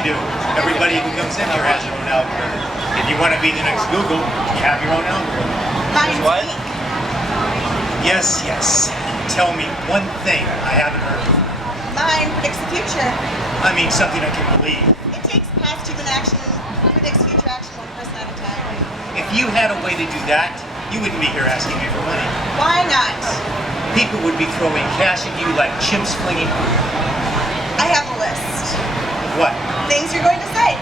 you do. Everybody who comes in here has their own algorithm. If you want to be the next Google, you have your own algorithm. Mine's What? weak. Yes, yes. Tell me one thing I haven't heard of. Mine predicts the future. I mean, something I can believe. It takes past human action and predicts future action one person at a time. If you had a way to do that, you wouldn't be here asking me for money. Why not? People would be throwing cash at you like chimps flinging poop. I have a list. What? Things you're going to say.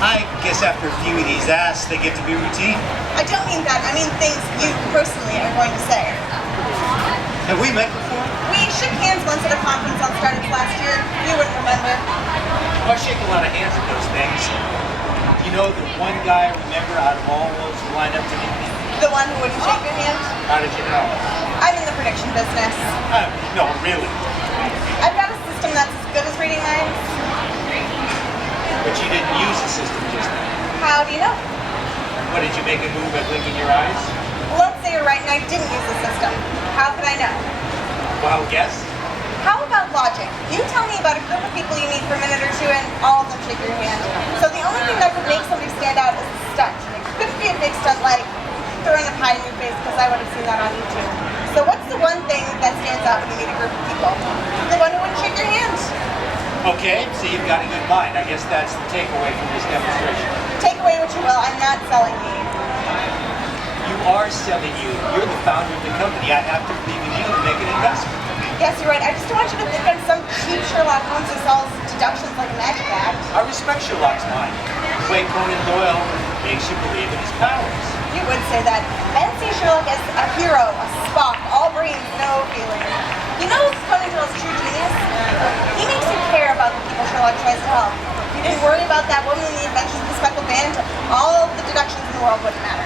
I guess after a few of these asks, they get to be routine. I don't mean that. I mean things you personally are going to say. Have we met before? We shook hands once at a conference on Startups last year. You wouldn't remember. I shake a lot of hands at those things. You know the one guy I remember out of all those who lined up to meet me? The one who wouldn't shake your hand? How did you know? I'm in the prediction business. No, really. I've got a system that's as good as reading minds. But you didn't use the system just now. How do you know? What, did you make a move by blinking your eyes? Let's say you're right and I didn't use the system. How could I know? Wild guess? How about logic? You tell me about a group of people you meet for a minute or two and all of them shake your hand. So the only thing that could make somebody stand out is a stunt. And it couldn't be a big stunt like throwing a pie in your face because I would have seen that on YouTube. So what's the one thing that stands out when you meet a group of people? The one who wouldn't shake your hand. Okay, so you've got a good mind. I guess that's the takeaway from this demonstration. Take away what you will, I'm not selling me. You are selling you. You're the founder of the company. I have to believe in you to make an investment. Yes, you're right. I just don't want you to think I'm some cheap Sherlock Holmes who sells deductions like a magic act. I respect Sherlock's mind. The way Conan Doyle makes you believe in his powers. You would say that. Men see Sherlock as a hero, a Spock, all brains, no feeling. You know Conan Doyle's true genius? He makes you care about the people Sherlock tries to help. If you didn't worry about that woman in the Adventures of the Speckled Band, all of the deductions in the world wouldn't matter.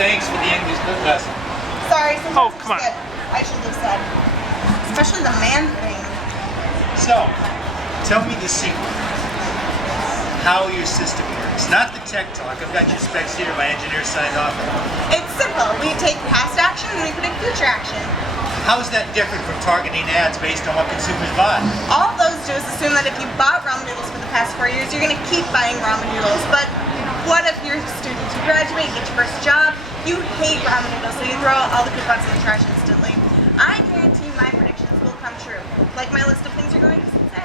Thanks for the English lesson. Sorry, sometimes come on. good. I should have said. Especially the man thing. So, tell me the secret. How your system works. Not the tech talk. I've got your specs here. My engineer signed off. It's simple. We take past action and we predict future action. How is that different from targeting ads based on what consumers buy? All those do is assume that if you bought ramen noodles for the past 4 years, you're going to keep buying ramen noodles. But what if you're a student? You graduate, get your first job, you hate ramen noodles, so you throw all the coupons in the trash instantly. I guarantee my predictions will come true. Like my list of things you're going to say.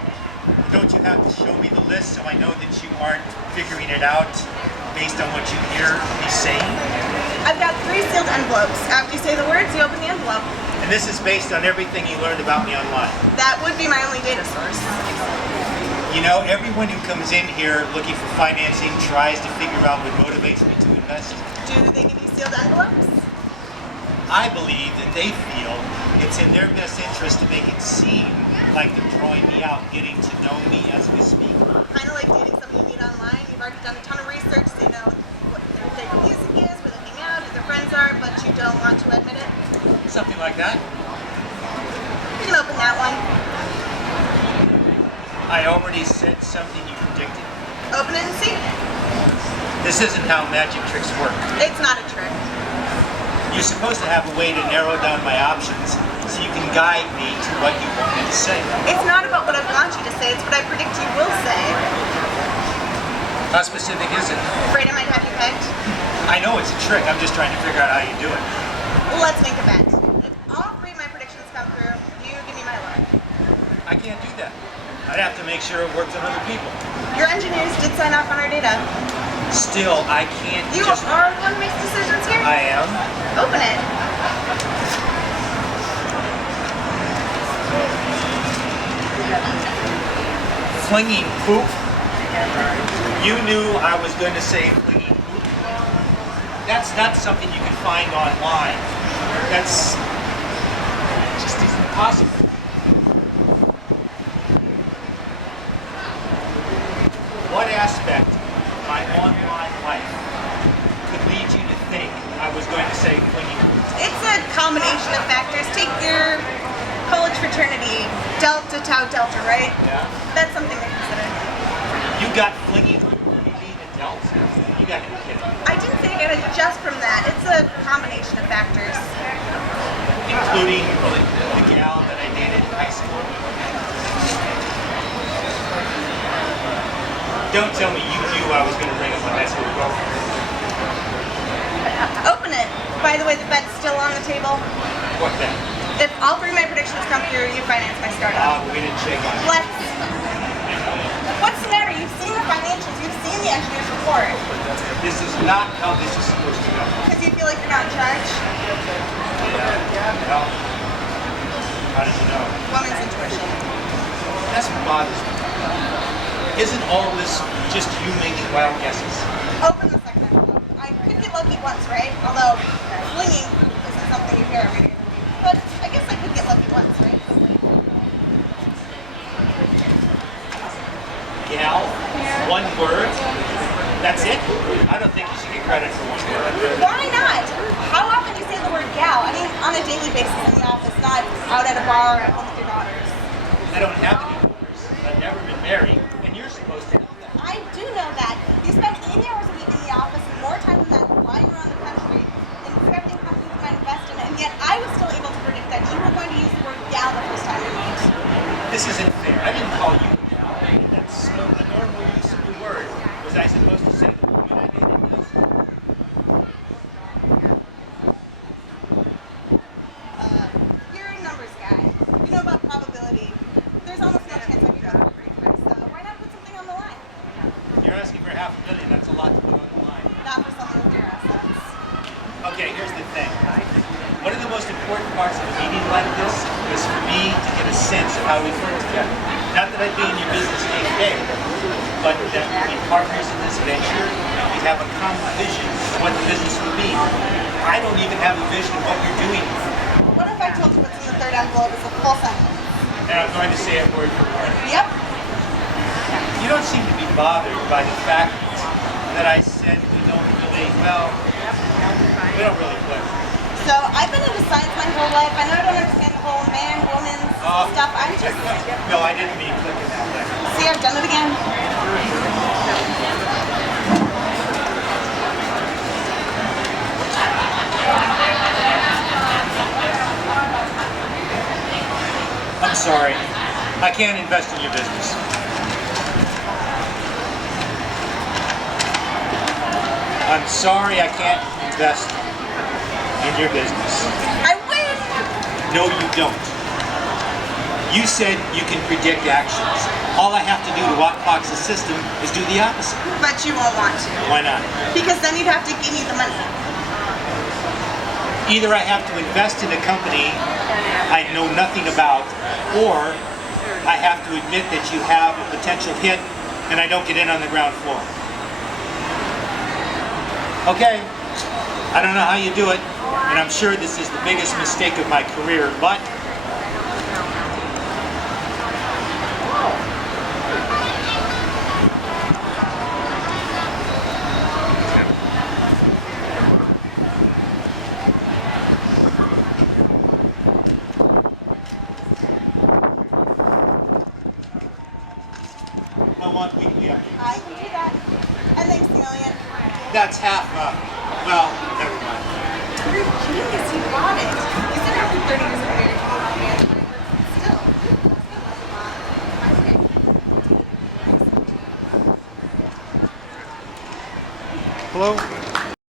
Don't you have to show me the list so I know that you aren't figuring it out based on what you hear me saying? I've got 3 sealed envelopes. After you say the words, you open the envelope. And this is based on everything you learned about me online. That would be my only data source. You know, everyone who comes in here looking for financing tries to figure out what motivates me to invest. Do they give you sealed envelopes? I believe that they feel it's in their best interest to make it seem like they're drawing me out, getting to know me as we speak. Kind of like dating somebody you meet online. You've already done a ton of research, so you know what their favorite music is, where they hang out, who their friends are, but you don't want to admit it. Something like that. You can open that one. I already said something you predicted. Open it and see. This isn't how magic tricks work. It's not a trick. You're supposed to have a way to narrow down my options so you can guide me to what you want me to say. It's not about what I want you to say, it's what I predict you will say. How specific is it? Afraid I might have you pegged? I know it's a trick. I'm just trying to figure out how you do it. Let's make a bet. If all 3 of my predictions come through, you give me my loan. I can't do that. I'd have to make sure it works on other people. Your engineers did sign off on our data. Still, I can't You just... are the one who makes decisions here? I am. Open it. Flinging poop? You knew I was going to say flinging poop? That's not something you can find online. That's... just isn't possible. What aspect of my online life could lead you to think I was going to say flinging poop? It's a combination of factors. Take your college fraternity, Delta Tau Delta, right? Yeah? That's something to consider. You got flinging poop from me being adult? You got to be kidding. I didn't say I got it just from that. It's a combination of factors. Including the gal that I dated in high school. Don't tell me you knew I was going to bring up my high school girlfriend. Open it. By the way, the bet's still on the table. What then? If all three of my predictions come through, you finance my startup. We didn't shake on it. Let's. What's the matter? You've seen the financials. You've seen the engineer's report. This is not how this is supposed to go. Because you feel like you're not in charge. Well, how did you know? Woman's intuition. That's what bothers me. Isn't all this just you making wild guesses? Open the second envelope. I could get lucky once, right? Although flinging isn't something you hear every day. But I guess I could get lucky once, right? Gal? One word? That's it? I don't think you should get credit for one word. Why not? How often do you say the word gal? I mean, on a daily basis in the office, not out at a bar or at home with your daughters. I don't have any daughters. I've never been married, and you're supposed to know that. I do know that. You spend 80 hours a week in the office and more time than that flying around the country inspecting companies you might invest in, and yet I was still able to predict that you were going to use the word gal the first time we met. This isn't fair. I didn't call you a gal. That's a normal use of the word. Was I supposed to say the woman I dated was? You're a numbers guy. You know about probability. There's almost no chance I could go pretty quick, so why not put something on the line? You're asking for $500,000. That's a lot to put on the line. Not for someone with your assets. Okay, here's the thing. One of the most important parts of a meeting like this was for me to get a sense of how we work together. Not that I'd be in your business day to day, but that we'd be partners in this venture. We'd have a common vision of what the business would be. I don't even have a vision of what you're doing. What if I told you what's in the third envelope is a full sentence? And I'm going to say it word for word. Yep. You don't seem to be bothered by the fact that I said we don't really click. So I've been into science my whole life. I know I don't understand the whole man, woman stuff. I'm just... No, I didn't mean click in that way. See, I've done it again. I'm sorry. I can't invest in your business. I'm sorry I can't invest in your business. I win! No, you don't. You said you can predict actions. All I have to do to outfox the system is do the opposite. But you won't want to. Why not? Because then you'd have to give me the money. Either I have to invest in a company I know nothing about, or I have to admit that you have a potential hit and I don't get in on the ground floor. Okay, I don't know how you do it, and I'm sure this is the biggest mistake of my career, but I want weekly updates. I can do that. And thanks a million. That's half up. Well, never mind. You're a genius. You got it. You said after 30 years of marriage, you want me as my still. Hello?